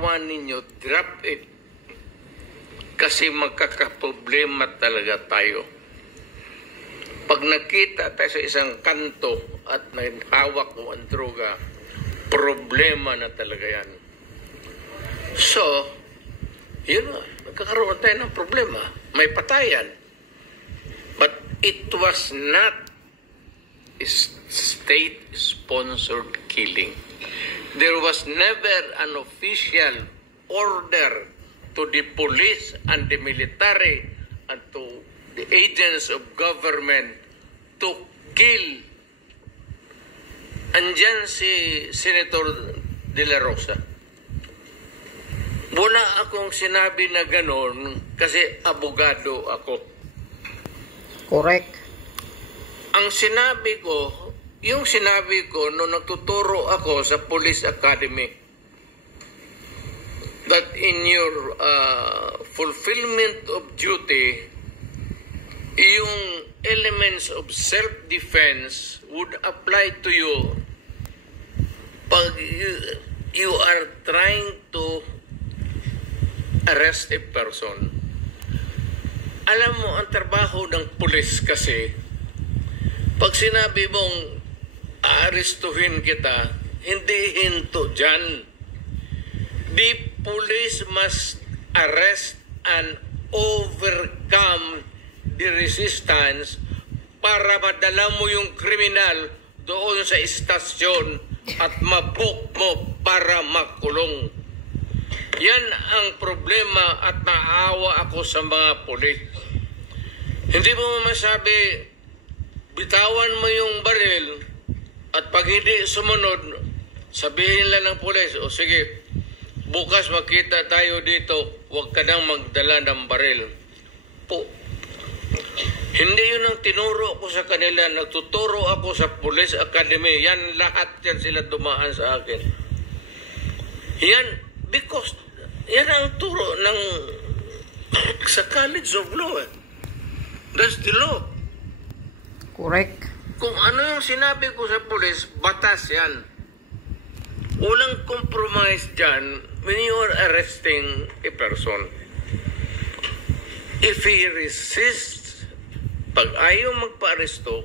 bitawan ninyo, drop it. Kasi magkakaproblema talaga tayo. Pag nakita tayo sa isang kanto at hawak mo ang droga, problema na talaga yan. So, yun na, nagkakaroon tayo ng problema. May patayan. But it was not state-sponsored killing. There was never an official order to the police and the military and to the agents of government to kill. Andyan si Senator De La Rosa. Wala akong sinabi na ganon kasi abogado ako. Correct. Ang sinabi ko, yung sinabi ko nung nagtuturo ako sa Police Academy, that in your fulfillment of duty, yung elements of self-defense would apply to you pag you are trying to arrest a person. Alam mo, ang trabaho ng pulis kasi, pag sinabi mong aarestuhin kita, hindi hinto dyan. The police must arrest and overcome the resistance para madala mo yung kriminal doon sa istasyon at mabuk mo para makulong. Yan ang problema at naawa ako sa mga pulis. Hindi mo masabi, bitawan mo yung baril at pag hindi sumunod, sabihin lang ng pulis, o sige, bukas makita tayo dito, huwag ka nang magdala ng baril. Po. Hindi yun ang tinuro ko sa kanila. Nagtuturo ako sa Police Academy. Yan, lahat yan sila dumaan sa akin. Yan, because yan ang turo ng sa College of Law. That's the law. Correct. Kung ano yung sinabi ko sa police, batas yan. Walang compromise dyan when you are arresting a person. If he resists, pag ayaw magpa-aresto,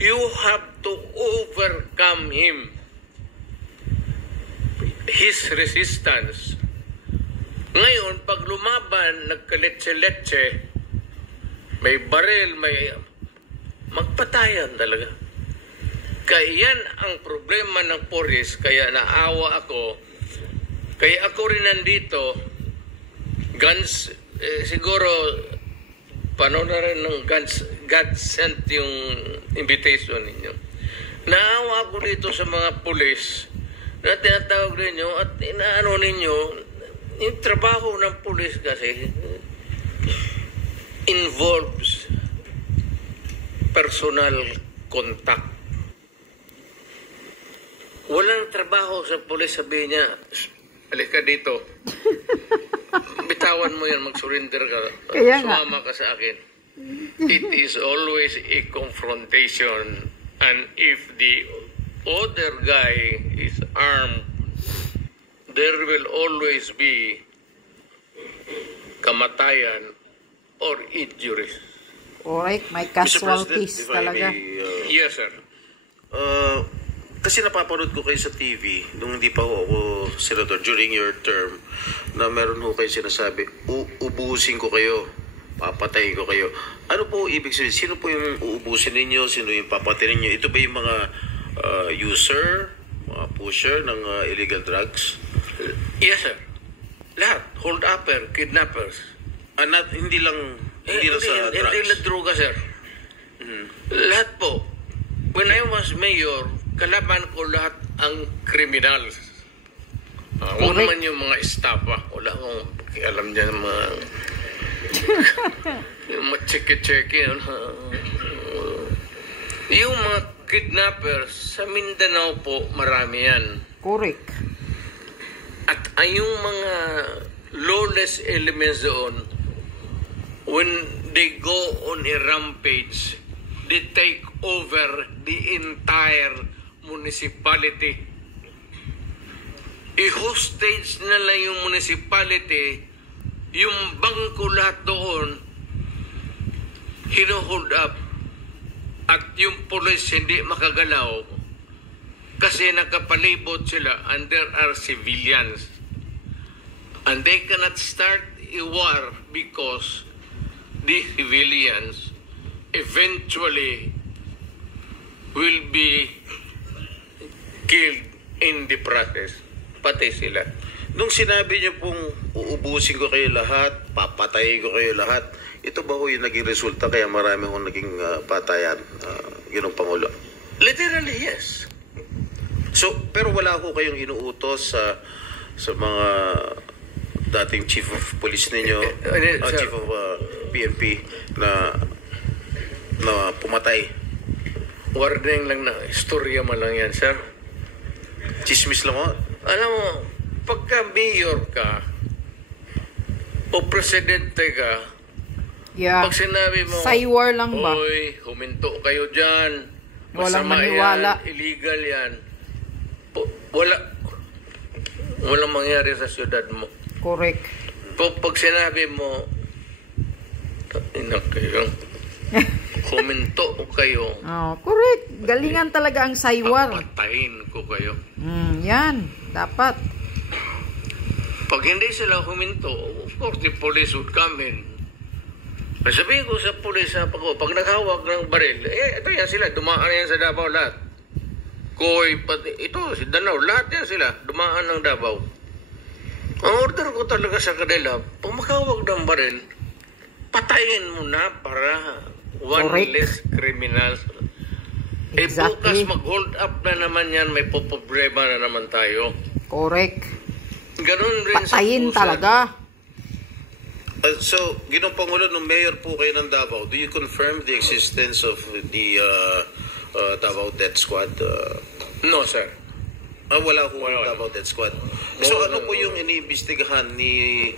you have to overcome him. His resistance. Ngayon, pag lumaban, nagkaletse-letse, may baril, may magpatayan talaga. Kaya yan ang problema ng pulis, kaya naawa ako. Kaya ako rin nandito, guns, siguro, paano na rin ng God sent yung invitation ninyo. Naawa ako dito sa mga pulis na tinatawag ninyo at inaano ninyo, yung trabaho ng pulis kasi involves personal contact. Walang trabaho sa pulis, sabihin niya, halika dito. Bitawan mo yan, mag-surrender ka. Sumama ka sa akin. It is always a confrontation. And if the other guy is armed, there will always be kamatayan or injuries. Alright, may casualties talaga. Yes, sir. Kasi napapanood ko kayo sa TV nung hindi pa ako senador during your term na meron ho kayo sinasabi, ubusin ko kayo, papatayin ko kayo. Ano po ibig sabihin? Sino po yung uubusin ninyo? Sino yung papatayin ninyo? Ito ba yung mga user, mga pusher ng illegal drugs? Yes, sir. Lahat. Hold-upper, kidnappers. Hindi lang sa drugs? Hindi lang droga, sir. Lahat po. When I was mayor, kalaban ko lahat ang kriminal. Huwag naman yung mga estafa. Wala akong alam dyan mga yung mga cheke-cheke. Yung mga kidnappers sa Mindanao po, marami yan. Correct. At yung mga lawless elements doon, when they go on a rampage, they take over the entire municipality. i-hostage nila yung municipality, yung bangko lahat doon, hino-hold up, at yung police hindi makagalaw kasi nakapalibot sila and there are civilians. And they cannot start a war because the civilians eventually will be killed in the process. Pati sila. Nung sinabi niyo pong uubusin ko kayo lahat, papatayin ko kayo lahat, ito ba ho yung naging resulta kaya marami hong naging patayan, Ginong Pangulo? Literally, yes. So, pero wala ho kayong inuutos sa mga dating chief of police ninyo, chief of PNP na pumatay. Warning lang na istorya man lang yan, sir. Chismis lang ho. Alam mo, pagka mayor ka o presidente ka, Yeah. pag sinabi mo, Saywar lang ba? Hoy, huminto kayo dyan. Walang Masama maniwala. yan, illegal yan. Walang mangyari sa syudad mo. Correct. Pag sinabi mo, ina kayo, huminto kayo, Oh, correct. Galingan talaga ang saywar. papatayin ko kayo. Yan. Dapat. Pag hindi sila huminto, of course, the police would come in. Sabihin ko sa police, pag naghawak ng baril, ito yan sila, dumaan yan sa Davao lahat. Koy, pati, ito, si Danao, lahat yan sila, dumaan ng Davao. Ang order ko talaga sa kanila, pag maghawak ng baril, patayin mo na para one Correct. less criminals. Exactly. Bukas mag-hold up na naman yan, may problema na naman tayo. Correct. Ganun rin Patayin sa talaga. So, Ginong Pangulo, nung mayor po kayo ng Davao, do you confirm the existence of the Davao Death Squad? No, sir. Wala po Wala. Davao Death Squad. So, ano po yung iniimbestigahan ni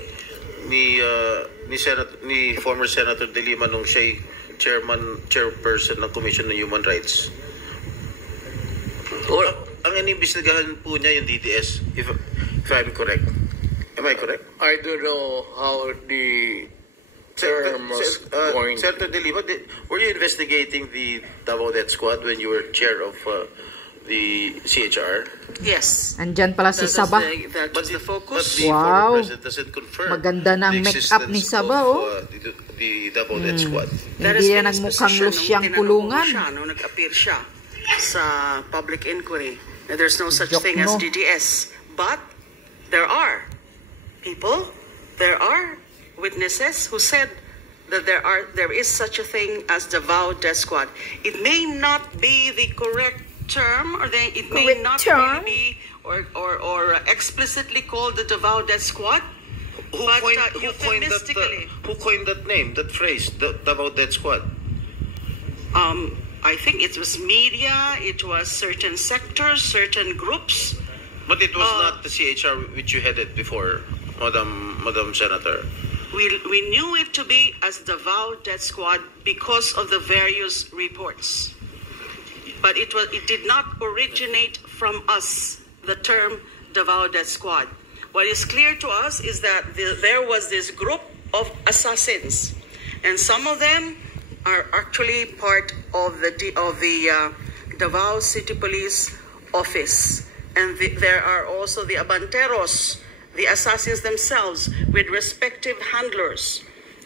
former Senator De Lima nung siya'y chairperson ng Commission on Human Rights? Ang iniimbestigahan po niya yung DDS, if I'm correct. Am I correct? I don't know how the term was going. Senator De Lima, were you investigating the Davao Death Squad when you were chair of the CHR? Yes. Andyan pala si Saba. That was the But focus. the Wow. former president doesn't confirm Maganda ng the make-up ni existence Saba, of, oh. the Davao Death Squad. That Hindi has na been his nagmukhang position lusyang nung kulungan. tinanong ko siya, nung nag-appear siya sa public inquiry na there's no such Joke thing as no. DDS. But there are people, there are witnesses who said that there is such a thing as Davao Death Squad. It may not be the correct term, or it may Correct not term? really be or explicitly called the Davao Death Squad. Who But, coined that name, that phrase, the Davao Death Squad? I think it was media, it was certain sectors, certain groups. But it was not the CHR which you headed before, Madam Senator. We knew it to be as Davao Death Squad because of the various reports. But it did not originate from us, the term Davao Death Squad. What is clear to us is that there was this group of assassins, and some of them are actually part of the Davao City Police Office. And there are also the Abanteros, the assassins themselves, with respective handlers.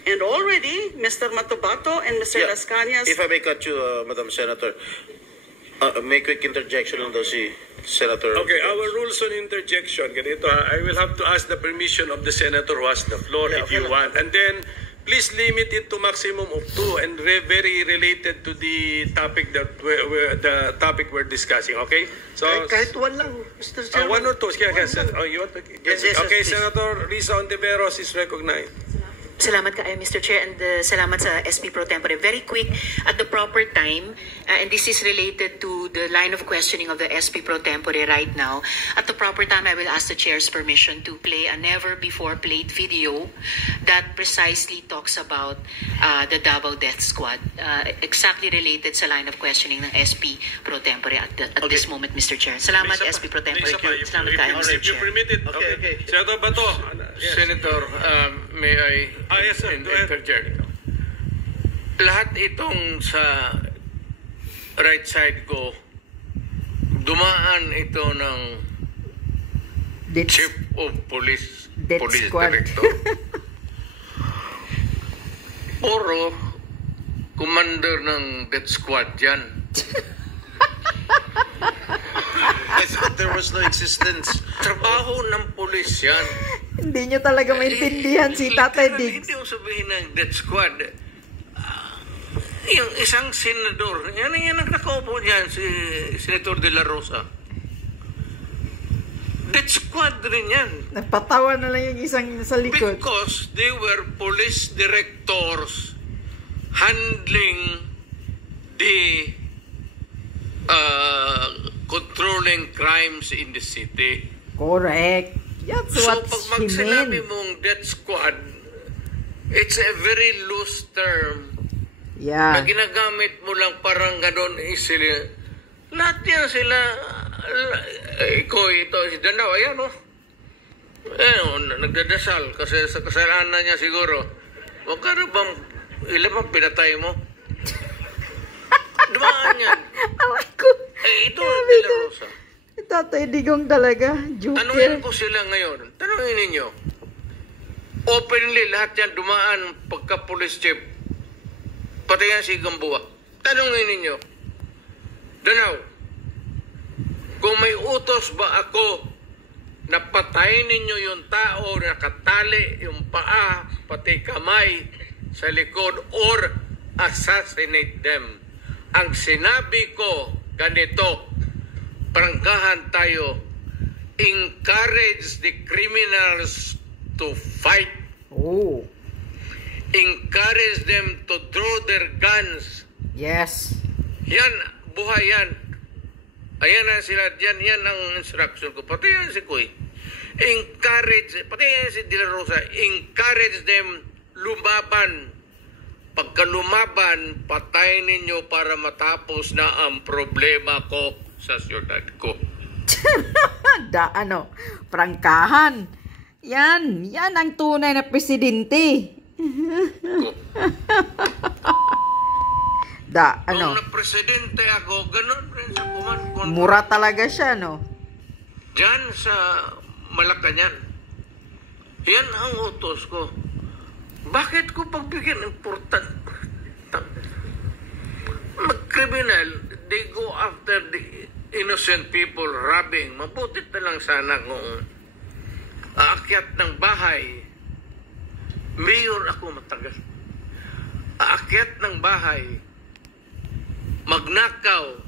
And already, Mr. Matubato and Mr. Las Cañas... If I may cut you, Madam Senator, may quick interjection on si Senator. Okay, our rules on interjection, ganito ha, I will have to ask the permission of the senator who has the floor if you want. And then, please limit it to maximum of 2 and very related to the topic that we're discussing, okay? So, Kahit one lang, Mr. Chairman. 1 or 2. You want to, Yes, okay, please. Senator Risa Ontiveros is recognized. Salamat kaayo, Mr. Chair, and salamat sa SP Pro Tempore. Very quick, at the proper time, and this is related to the line of questioning of the SP Pro Tempore right now. At the proper time, I will ask the Chair's permission to play a never-before-played video that precisely talks about the Davao Death Squad, exactly related sa line of questioning ng SP Pro Tempore at this moment, Mr. Chair. Salamat, SP Pro Tempore. Salamat kaayo, Mr. If you Chair. permit it, okay. Senator Bato. Yes. Senator, may I yes, sir. Go ahead. interject? Lahat itong sa right side ko, dumaan ito ng Death, Chief of Police, Death Police Squad. Director. Puro commander ng Death Squad yan. I thought there was no existence. Trabaho ng pulis yan. Hindi nyo talaga maintindihan si Tatay Literal, Diggs. Hindi mo sabihin ng Death Squad. Yung isang senador, yan ang nakaupo dyan, si Senator De La Rosa. Death Squad rin yan. Nagpatawa na lang yung isang sa likod. Because they were police directors handling the controlling crimes in the city. Correct. That's So what pag he sinabi meant. mong Death Squad, it's a very loose term na Yeah. ginagamit mo lang parang ganon sila. Lahat yan sila, ito, si Danao, ayan o. Nagdadasal kasi sa kasalanan niya siguro. Huwag ka na bang, ilan bang pinatay mo? Dumaan yan. Away ko. Ito, De La Rosa. Tatay Digong talaga. Tanungin Joker. ko sila ngayon. Tanungin ninyo. Openly, lahat yan dumaan pagka-police chief. Pati yan si Gamboa. Tanungin ninyo. Danao, kung may utos ba ako na patayin ninyo yung tao na nakatali yung paa, pati kamay sa likod, or assassinate them. Ang sinabi ko, ganito, prangkahan tayo, encourage the criminals to fight. Oh. Encourage them to draw their guns. Yes. Yan, buhay yan. Ayan na sila, yan ang instruction ko. Pati yan si Kuy. Encourage, pati yan si De La Rosa, encourage them lumaban. Pagka lumaban, patayin ninyo para matapos na ang problema ko sa syudad ko. Prangkahan. Yan ang tunay na presidente. Nung na-presidente ako, ganun rin sa kuman. Mura talaga siya, no? Diyan sa Malacanang. Yan ang utos ko. Bakit ko pagbigyan important? Mag-criminal, they go after the innocent people robbing. Mabutit na lang sana kung aakyat ng bahay. Mayor ako matagal. Aakyat ng bahay, magnakaw,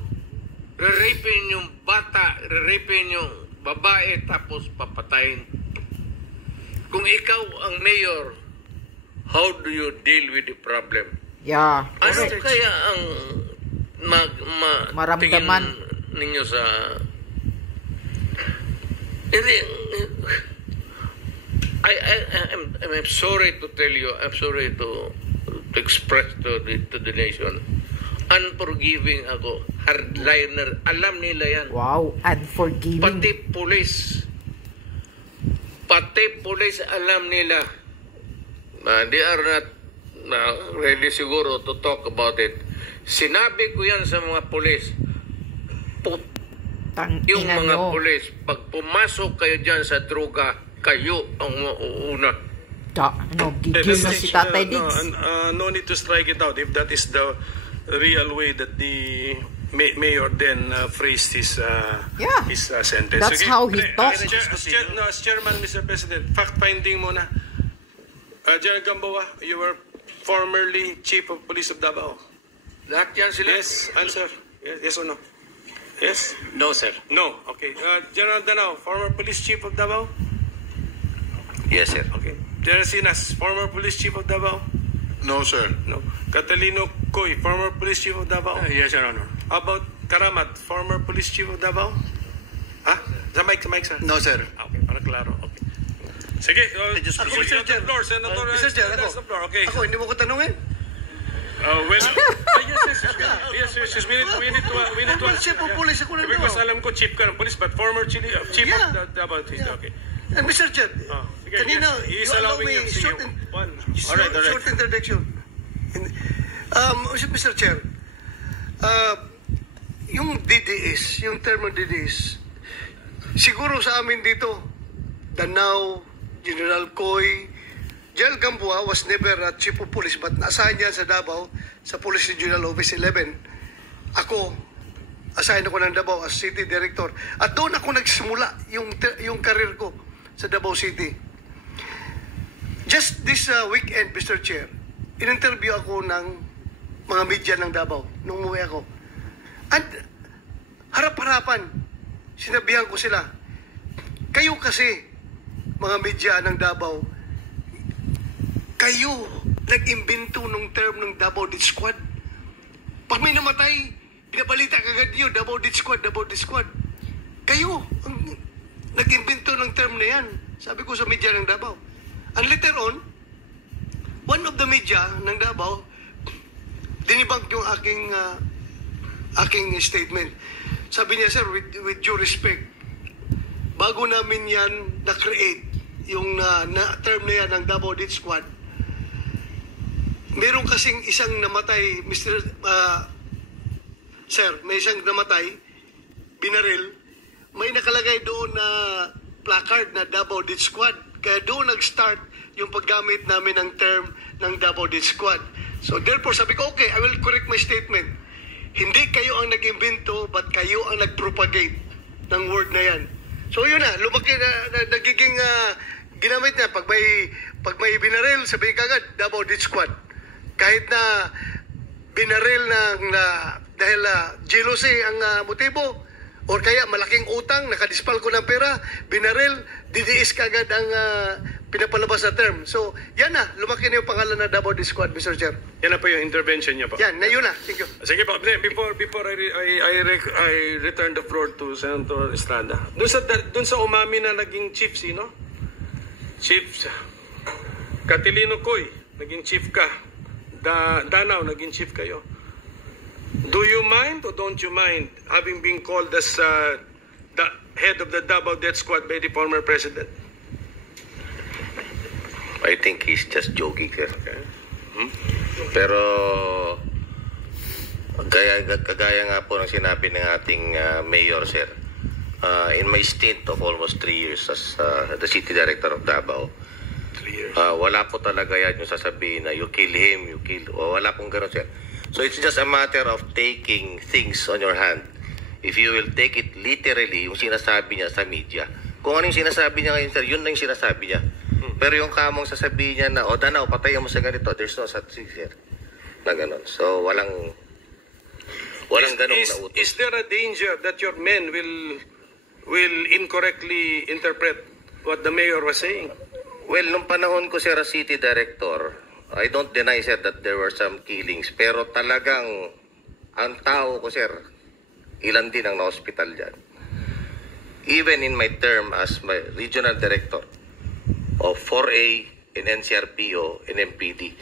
re-rapin yung bata, re-rapin yung babae, tapos papatayin. Kung ikaw ang mayor, how do you deal with the problem? Yeah. Ano Correct. kaya ang Maramdaman tingin ninyo sa... Hindi, I'm sorry to tell you, I'm sorry to express to the nation. Unforgiving ako. Hardliner. Alam nila yan. Wow, unforgiving. Pati police alam nila. They are not ready siguro to talk about it. Sinabi ko yan sa mga police. Yung mga police, pag pumasok kayo dyan sa droga, kayo ang mauuna. Gigil na si Tatay Diggs. No need to strike it out if that is the real way that the mayor then phrased his sentence. That's how he talks. As chairman, Mr. President, fact-finding muna. General Gamboa, you were formerly Chief of Police of Davao. Lahat yan sila? Yes, answer. Yes or no? Yes? No, sir. No. Okay. General Danao, former Police Chief of Davao? Yes, sir. Okay. Teresinas, former police chief of Davao? No, sir. No. Catalino Coy, former police chief of Davao? Yes, Your Honor. How about Karamat, former police chief of Davao? Ha? Sa mic, sir. No, sir. Okay, para klaro. Okay. Sige, Just ako, proceed. Mr. Chair. Floor, Senator. Mr. Chair, has the floor. Okay. Ako, hindi mo ko tanungin. Well, yes, we need to Chief of police ako lang because daw. alam ko chief ka ng police, but former chief Yeah. of Davao. Okay. And Mr. Chair, Sige, kanina, yes, he is you allow allowing me you to say short, one. short introduction. Mr. Chair, yung DDS, yung term ng DDS, siguro sa amin dito, Danao, General Coy, General Gamboa was never a chief of police but na-assign yan sa Davao sa Police Regional Office 11. Ako, assign ako ng Davao as City Director. At doon ako nagsimula yung career ko sa Davao City. Just this weekend, Mr. Chair, in-interview ako ng mga media ng Davao nung umuwi ako. At harap-harapan, sinabihan ko sila, kayo kasi, mga media ng Davao, kayo nag-imbento ng term ng Davao Death Squad. Pag may namatay, pinabalita kagad nyo, Davao Death Squad, Davao Death Squad. Kayo ang nag-imbento ng term na yan. Sabi ko sa media ng Davao. And later on, one of the media ng Davao, dinibunk yung aking statement. Sabi niya, sir, with due respect, bago namin yan na-create yung term na yan ng Davao Death Squad, meron kasing isang namatay, sir, may isang namatay, binaril, may nakalagay doon na placard na Davao Death Squad. Kaya doon nag-start yung paggamit namin ng term ng Davao Death Squad. So therefore, sabi ko, okay, I will correct my statement. Hindi kayo ang nag-imbento, but kayo ang nag-propagate ng word na yan. So yun na, lumaki na nagiging ginamit niya. Pag may binaril, sabihin kagad, Davao Death Squad. Kahit na binaril dahil jealousy ang motibo, or kaya malaking utang, nakadispal ko ng pera, binaril, DDS kagad ang pinapalabas na term. So, yan na, lumaki na yung pangalan na Davao Death Squad, Mr. Chair. Yan na po yung intervention niya po. Yan, na yun na. Thank you. Sige po, before I return the floor to Senator Estrada. Doon sa umami na naging chief, sino? Chief Catalino Coy, naging chief ka. Danao, naging chief kayo. Do you mind or don't you mind having been called as the head of the Davao Death Squad by the former president? I think he's just joking, sir. Okay. Pero kagaya nga po ng sinabi ng ating mayor, sir, in my stint of almost 3 years as the city director of Davao, 3 years. wala po talaga yan yung sasabihin na you kill him, you kill, wala pong gano'n, sir. So it's just a matter of taking things on your hand. If you will take it literally, yung sinasabi niya sa media, kung ano yung sinasabi niya ngayon, sir, yun lang yung sinasabi niya. Pero yung kamong sasabihin niya na, Danao, patayan mo sa ganito, there's no such thing, sir, na gano'n. So walang ganong nautos. Is there a danger that your men will incorrectly interpret what the mayor was saying? Well, nung panahon ko, sir, as city director, I don't deny, sir, that there were some killings. Pero talagang ang tao ko, sir, ilan din ang na-hospital dyan. Even in my term as my regional director of 4A in NCRPO and MPD,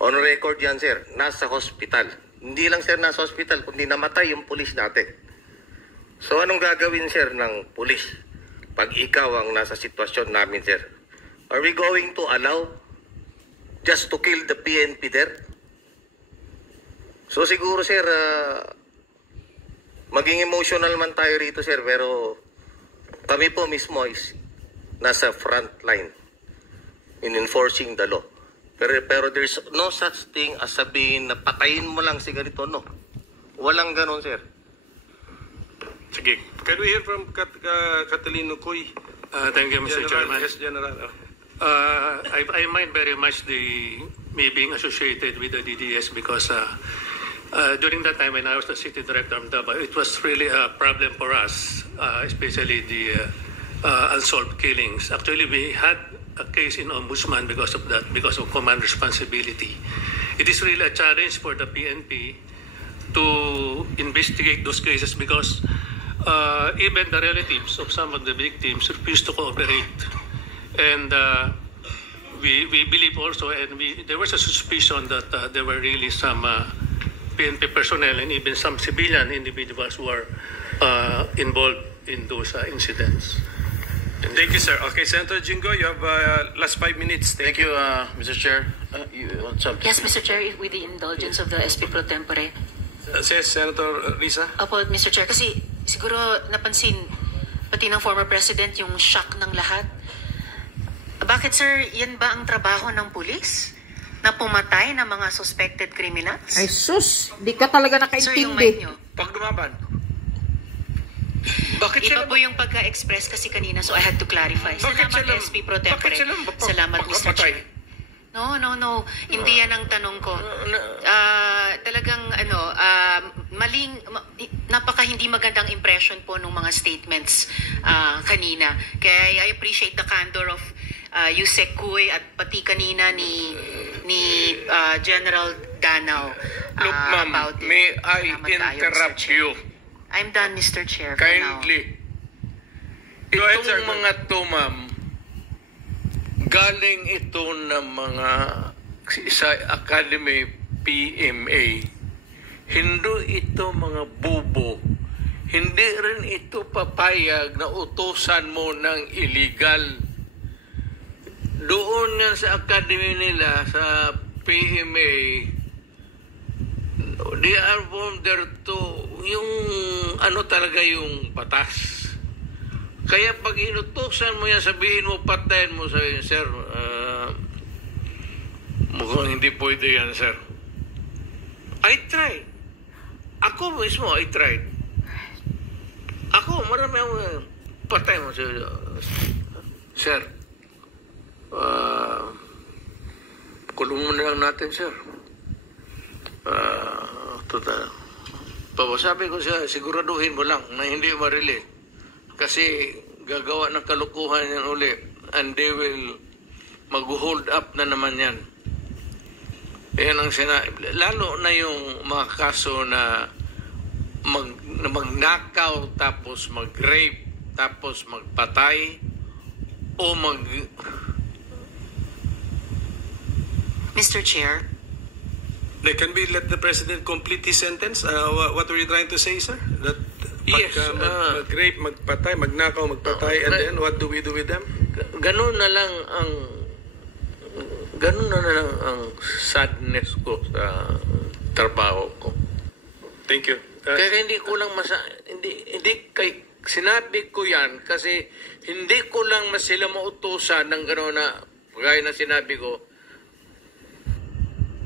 on record yan, sir, nasa hospital. Hindi lang, sir, nasa hospital, kundi namatay yung pulis natin. So anong gagawin, sir, ng pulis pag ikaw ang nasa sitwasyon namin, sir? Are we going to allow just to kill the PNP there? So siguro, sir, maging emotional man tayo rito, sir, pero kami po mismo is nasa front line in enforcing the law. Pero there's no such thing as sabihin na patayin mo lang si ganito, no. Walang ganon, sir. Sige, can we hear from Catalino Coy? Thank you, Mr. Chairman. Yes, General. I mind very much me being associated with the DDS because during that time when I was the city director of Davao, it was really a problem for us, especially the unsolved killings. Actually, we had a case in ombudsman because of that, because of command responsibility. It is really a challenge for the PNP to investigate those cases because even the relatives of some of the victims refuse to cooperate. And we believe also, and there was a suspicion that there were really some PNP personnel and even some civilian individuals who are involved in those incidents. Thank you, sir. Okay, Senator Jingo, you have last 5 minutes. Thank you, Mr. Chair. You want something? Yes, Mr. Chair, with the indulgence of the SP Pro Tempore. Yes, Senator Risa. Opo, Mr. Chair, kasi siguro napansin pati ng former president yung shock ng lahat. Bakit, sir, yan ba ang trabaho ng pulis? Na pumatay ng mga suspected criminals? Ay sus, di ka talaga Sir, yung mic nakaintindi. nyo. Pag lumaban. Bakit Iba sila po yung pagka-express kasi kanina, so I had to clarify. Salamat, SP Pro Tempore. Salamat, Mr. Chair. No. Hindi yan ang tanong ko. Talagang maling, napaka hindi magandang impression po ng mga statements kanina. Kaya I appreciate the candor of Yusek Kuy at pati kanina ni General Danao. Look, ma'am, about it. may I Salamat tayo, interrupt Mr. Chair. you? I'm done, Mr. Chair. for now. Kindly. Go ahead, sir. Itong mga to, ma'am, galing ito ng mga sa Academy PMA. Hindi ito mga bubo. Hindi rin ito papayag na utusan mo ng illegal. Doon yan sa Academy nila, sa PMA, they are from there to yung ano talaga yung batas. Kaya pag inutusan mo yan, sabihin mo, patayin mo, sabihin, sir, mukhang hindi pwede yan, sir. I tried. Ako mismo, I tried. Ako, marami ako, patayin mo, sir. Kulong mo na lang natin, sir. Total. Sabi ko siya, siguraduhin mo lang na hindi ma-relate. Kasi gagawa ng kalukuhan yan uli. And they will mag-hold up na naman yan. Yan ang lalo na yung mga kaso na magnakaw, tapos mag-rape, tapos magpatay, o Mr. Chair. Can we let the President complete his sentence? What were you trying to say, sir? That Yes, mag-rape, magpatay, magnakaw, magpatay, and then what do we do with them? ganun na lang ang sadness ko sa trabaho ko. Thank you. Kaya hindi ko lang sinabi ko yan kasi hindi ko lang sila mautusan ng gano'n na gaya na sinabi ko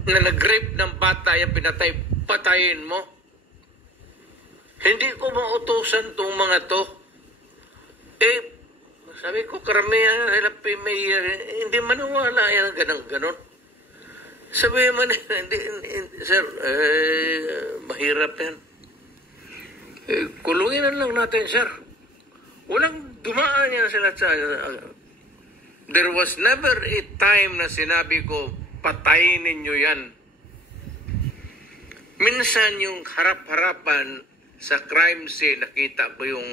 na nag-rape ng bata yung pinatay, patayin mo. Hindi ko mautusan tong mga to. Sabi ko, karamihan nila PMA, hindi maniwala yan ganon. Sabi man, hindi, sir, mahirap yan. Kulungin na lang natin, sir. Walang dumaan yan sila sa... There was never a time na sinabi ko, patayin ninyo yan. Minsan yung harap-harapan sa crime scene, nakita ko yung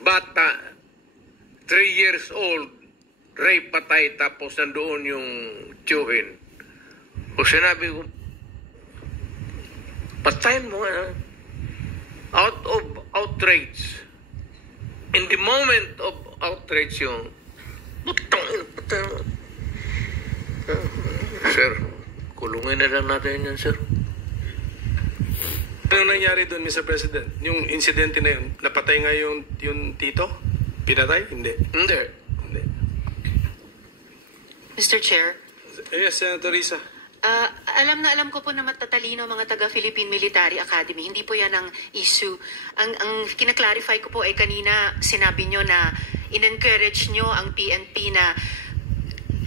bata, 3 years old, rape, patay, tapos nandoon yung tiyuhin. O sinabi ko, patayin mo nga. Out of outrage. In the moment of outrage yung, patayin mo. Sir, kulungin na lang natin yan, sir. Ano nangyari doon, Mr. President? Yung insidente na yun, napatay nga yung tito? Pinatay? Hindi. Mr. Chair. Yes, Senator Risa. Alam ko po na matatalino mga taga-Philippine Military Academy. Hindi po yan ang issue. Ang kinaklarify ko po ay kanina sinabi nyo na in-encourage nyo ang PNP na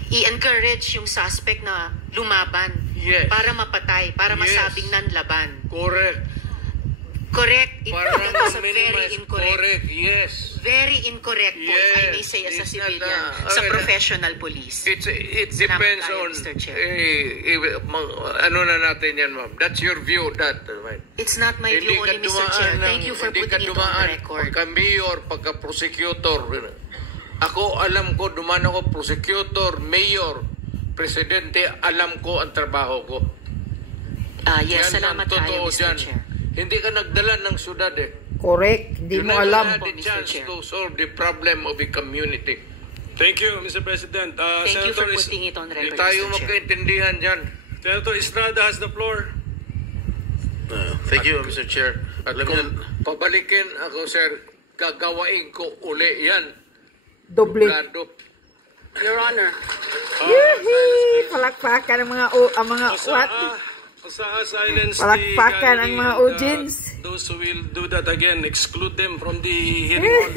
i-encourage yung suspect na lumaban. Yes. Para mapatay, para Yes. masabing nanlaban. Correct. Correct. It Para was a very minimize. incorrect. Correct, yes. Very incorrect po, if I may Yes, say, as a it's civilian, not, sa professional police. It Salamat depends tayo, on, Mr. Chair. ano na natin yan, ma'am. That's your view, that. Right? It's not my view only, Mr. Chair. Thank you for putting it on the record. Pagka-mayor, pagka-prosecutor. Ako, alam ko, dumaan ako, prosecutor, mayor, presidente, alam ko ang trabaho ko. Yes, Yan salamat ang tayo, totoo Mr. dyan. Chair. Hindi ka nagdala ng syudad eh. Correct. Hindi mo alam. You never had the Mr. chance Chair. to solve the problem of the community. Thank you, Mr. President. Thank you for Senator putting it on Hindi record, tayo Mr. Chair. magkaintindihan dyan. Senator Estrada has the floor. Thank you, Mr. Chair. At Alam kung niyo, pabalikin ako, sir, gagawain ko uli yan. Doble. Lado. Your Honor. Yee! Palakpakan ang mga what? Silence Palakpakan ang mga audience. Those who will do that again, exclude them from the hearing hall.